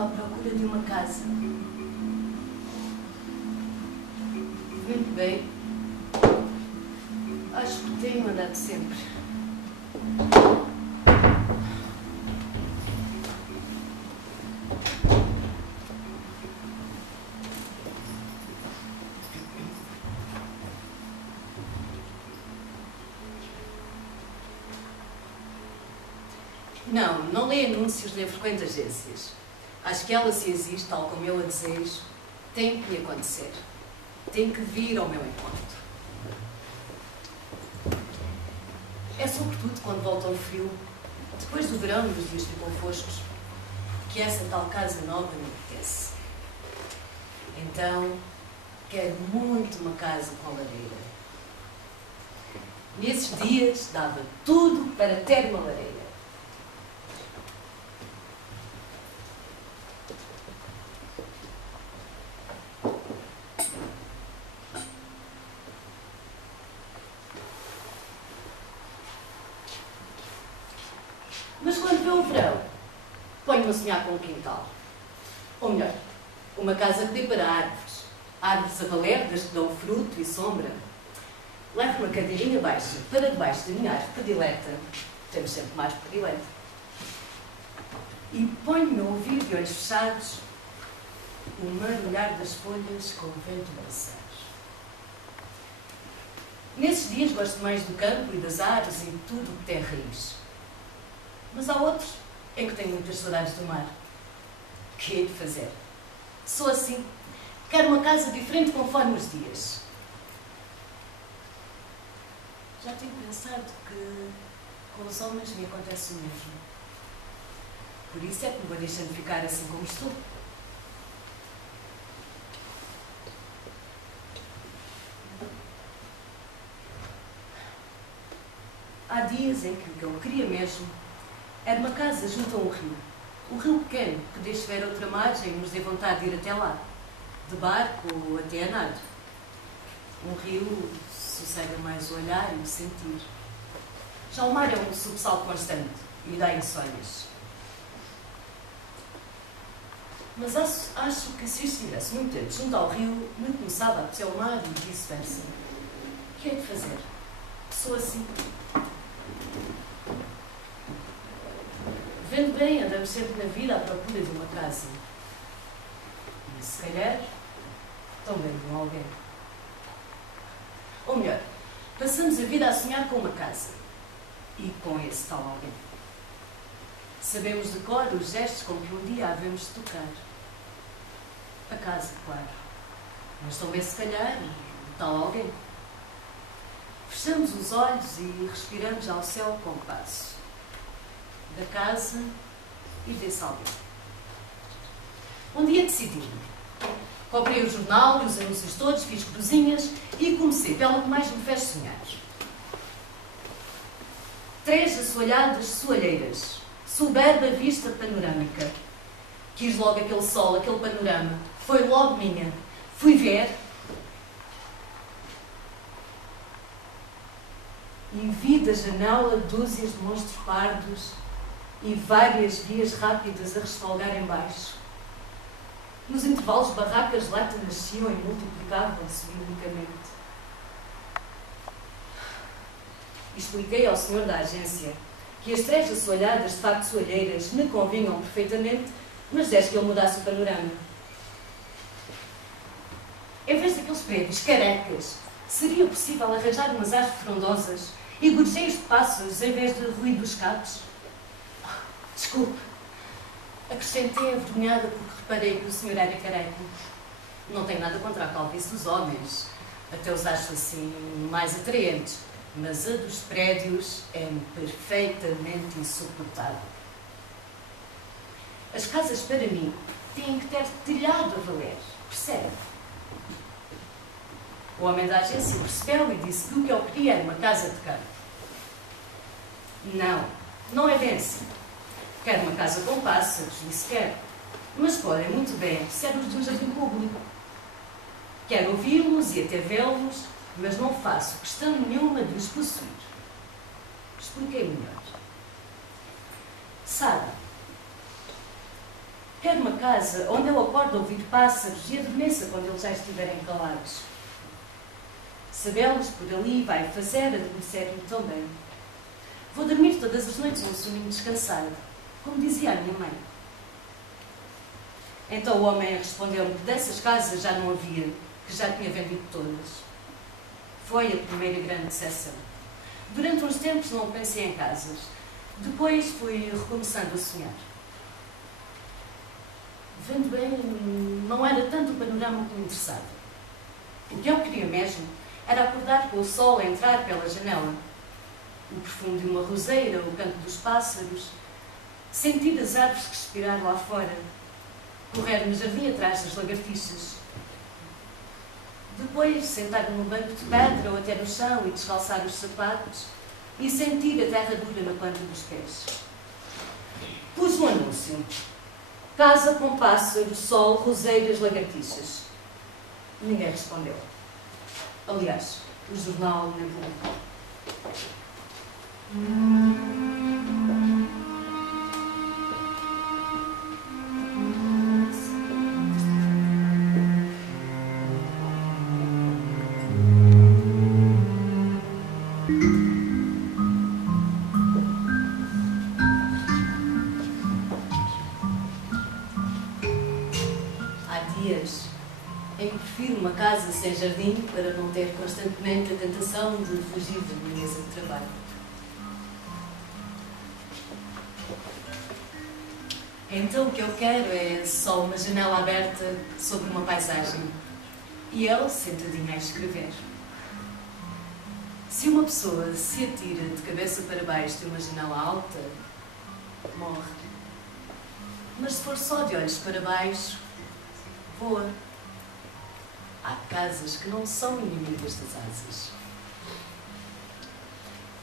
Andava à procura de uma casa. Muito bem. Acho que tenho andado sempre. Não leio anúncios nem frequento agências. Acho que ela, se existe, tal como eu a desejo, tem que me acontecer. Tem que vir ao meu encontro. É sobretudo quando volta o frio, depois do verão e dos dias ficam foscos, que essa tal casa nova me apetece. Então, quero muito uma casa com lareira. Nesses dias, dava tudo para ter uma lareira. Mas quando vê o verão, ponho-me a sonhar com um quintal. Ou melhor, uma casa que dê para árvores. Árvores a valer, desde que dão fruto e sombra. Levo uma cadeirinha baixa para debaixo da minha árvore predileta. Temos sempre mais predileta. E ponho-me a ouvir de olhos fechados o marulhar das folhas com o vento balançar. Nesses dias gosto mais do campo e das árvores e de tudo o que tem raiz. Mas há outros em que tenho muitas saudades do mar. Que hei de fazer? Sou assim. Quero uma casa diferente conforme os dias. Já tenho pensado que com os homens me acontece o mesmo. Por isso é que me vou deixando ficar assim como estou. Há dias em que o que eu queria mesmo era uma casa junto a um rio. Um rio pequeno, que desde ver outra margem nos dê vontade de ir até lá. De barco ou até a nado. Um rio sossega mais o olhar e o sentir. Já o mar é um subsalto constante e dá insónias. Mas acho que se estivesse muito tempo junto ao rio, me começava a apetecer o mar e vice-versa. O que é de fazer? Sou assim. Vendo bem, andamos sempre na vida à procura de uma casa. E se calhar, também de um alguém. Ou melhor, passamos a vida a sonhar com uma casa. E com esse tal alguém. Sabemos de cor os gestos com que um dia havemos de tocar. A casa, claro. Mas também, se calhar, o tal alguém. Fechamos os olhos e respiramos ao céu com passo. Da casa e desse alguém. Um dia decidi-me. Comprei o jornal e os anúncios todos, fiz cruzinhas e comecei pela que mais me fez sonhar. 3 assoalhadas soalheiras, soberba vista panorâmica. Quis logo aquele sol, aquele panorama. Foi logo minha. Fui ver e vi da janela dúzias de monstros pardos e várias vias rápidas a resfolgar em baixo. Nos intervalos, barracas de lata nasciam e multiplicavam-se biblicamente. Expliquei ao senhor da agência que as 3 assoalhadas, de facto soalheiras, me convinham perfeitamente, mas desde que ele mudasse o panorama. Em vez daqueles prédios carecas, seria possível arranjar umas árvores frondosas e gorjeios de pássaros em vez de ruído dos cabos? Desculpe, acrescentei avergonhada porque reparei que o senhor era careca. Não tenho nada contra a calvície dos homens, até os acho assim mais atraentes, mas a dos prédios é-me perfeitamente insuportável. As casas, para mim, têm que ter telhado a valer, percebe? O homem da agência percebeu e disse que o que eu queria era uma casa de campo. Não é bem assim. Quero uma casa com pássaros, disse quero. Mas podem muito bem ser-nos de um jardim público. Quero ouvi-los e até vê-los, mas não faço questão nenhuma de os possuir. Expliquei melhor. Sabe, quero uma casa onde ele acorda a ouvir pássaros e adormeça quando eles já estiverem calados. Sabê-los por ali vai fazer adormecer-me também. Vou dormir todas as noites um soninho descansado, como dizia a minha mãe. Então o homem respondeu-me que dessas casas já não havia, que já tinha vendido todas. Foi a primeira grande decepção. Durante uns tempos não pensei em casas. Depois fui recomeçando a sonhar. Vendo bem, não era tanto o panorama que me interessava. O que eu queria mesmo era acordar com o sol a entrar pela janela. O perfume de uma roseira, o canto dos pássaros, sentir as árvores respirar lá fora, correr no jardim atrás das lagartixas. Depois, sentar-me num banco de pedra ou até no chão e descalçar os sapatos e sentir a terra dura na planta dos pés. Pus um anúncio. Casa com pássaros, sol, roseiras, lagartixas. Ninguém respondeu. Aliás, o jornal nem publicou. Em que prefiro uma casa sem jardim para não ter constantemente a tentação de fugir da minha mesa de trabalho. Então o que eu quero é só uma janela aberta sobre uma paisagem e eu sentadinha a escrever. Se uma pessoa se atira de cabeça para baixo de uma janela alta, morre. Mas se for só de olhos para baixo, voa. Há casas que não são inimigas das asas.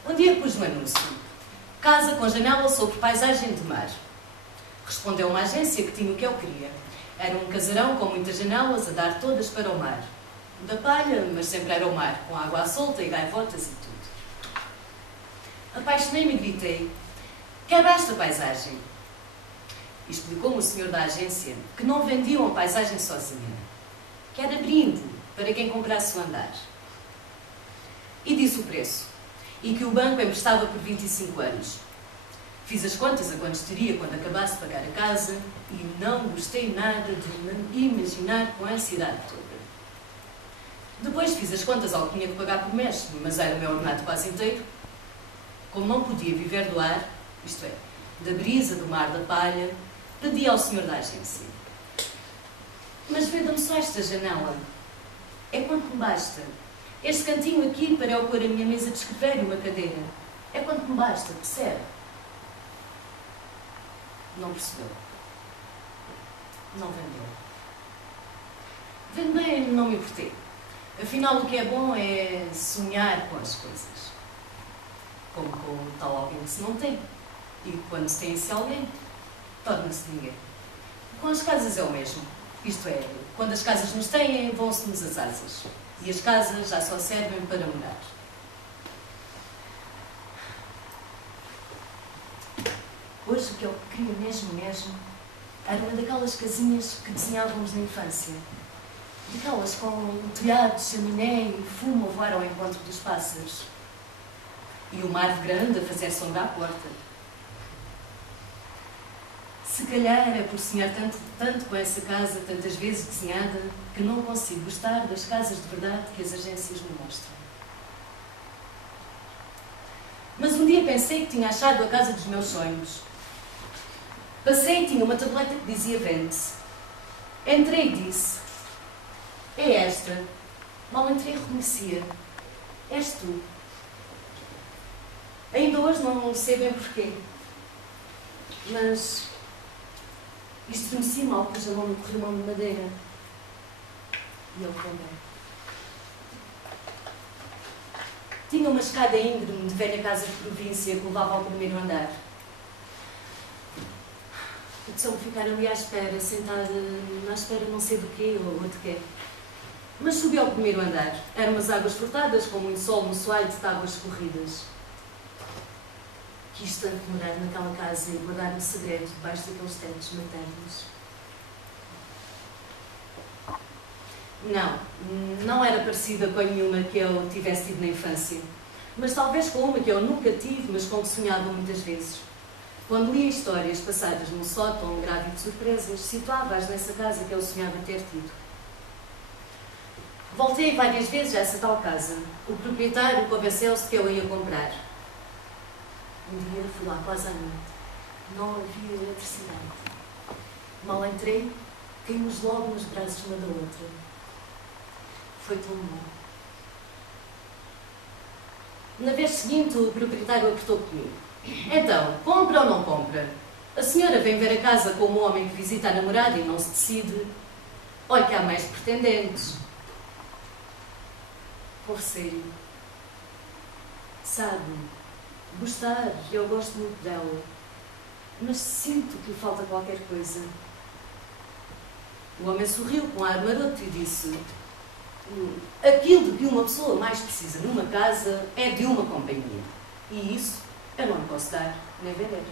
Um dia pus um anúncio. Casa com janela sobre paisagem de mar. Respondeu uma agência que tinha o que eu queria. Era um casarão com muitas janelas a dar todas para o mar. Da palha, mas sempre era o mar, com água à solta e gaivotas e tudo. Apaixonei-me e gritei: quero esta paisagem. Explicou-me o senhor da agência que não vendiam a paisagem sozinha, que era brinde para quem comprasse o andar. E disse o preço, e que o banco emprestava por 25 anos. Fiz as contas a quantos teria quando acabasse de pagar a casa e não gostei nada de me imaginar com a ansiedade toda. Depois fiz as contas ao que tinha que pagar por mês, mas era o meu ordenado quase inteiro. Como não podia viver do ar, isto é, da brisa, do mar, da palha, pedi ao senhor da agência: mas venda-me só esta janela. É quanto me basta. Este cantinho aqui para eu pôr a minha mesa de escrever e uma cadeira. É quanto me basta, percebe? Não percebeu. Não vendeu. Vender não me importei. Afinal, o que é bom é sonhar com as coisas. Como com tal alguém que se não tem. E quando se tem esse alguém, torna-se ninguém. Com as casas é o mesmo. Isto é, quando as casas nos têm, vão-se-nos as asas. E as casas já só servem para morar. Hoje o que eu queria mesmo era uma daquelas casinhas que desenhávamos na infância. Daquelas com telhado, chaminé e fumo a voar ao encontro dos pássaros. E uma árvore grande a fazer sombra à porta. Se calhar é por sonhar tanto com essa casa, tantas vezes desenhada, que não consigo gostar das casas de verdade que as agências me mostram. Mas um dia pensei que tinha achado a casa dos meus sonhos. Passei e tinha uma tableta que dizia vende-se. Entrei e disse: é esta. Mal entrei e reconhecia: és tu. Ainda hoje não sei bem porquê, mas estremeci-me ao pus a mão no corrimão de madeira. E ele também. Tinha uma escada íngreme de velha casa de província que levava ao primeiro andar. Apeteceu-me ficar ali à espera, sentada à espera não sei do quê ou de quê. Mas subi ao primeiro andar. Eram umas águas furtadas, com muito sol no soalho de tábuas escorridas. Quis tanto morar naquela casa e guardar um segredo debaixo daqueles tetos maternos. Não era parecida com nenhuma que eu tivesse tido na infância, mas talvez com uma que eu nunca tive, mas com que sonhava muitas vezes. Quando lia histórias passadas num sótão grávido de surpresas, situava-as nessa casa que eu sonhava ter tido. Voltei várias vezes a essa tal casa. O proprietário convenceu-se que eu ia comprar. Um dia fui lá quase à noite. Não havia eletricidade. Mal entrei, caímos logo nos braços uma da outra. Foi tão bom. Na vez seguinte, o proprietário apertou comigo. Então, compra ou não compra? A senhora vem ver a casa como um homem que visita a namorada e não se decide. Olha que há mais pretendentes. Por sério. Sabe, gostar, eu gosto muito dela, mas sinto que lhe falta qualquer coisa. O homem sorriu com ar maroto e disse: aquilo de que uma pessoa mais precisa numa casa é de uma companhia. E isso eu não lhe posso dar nem vender.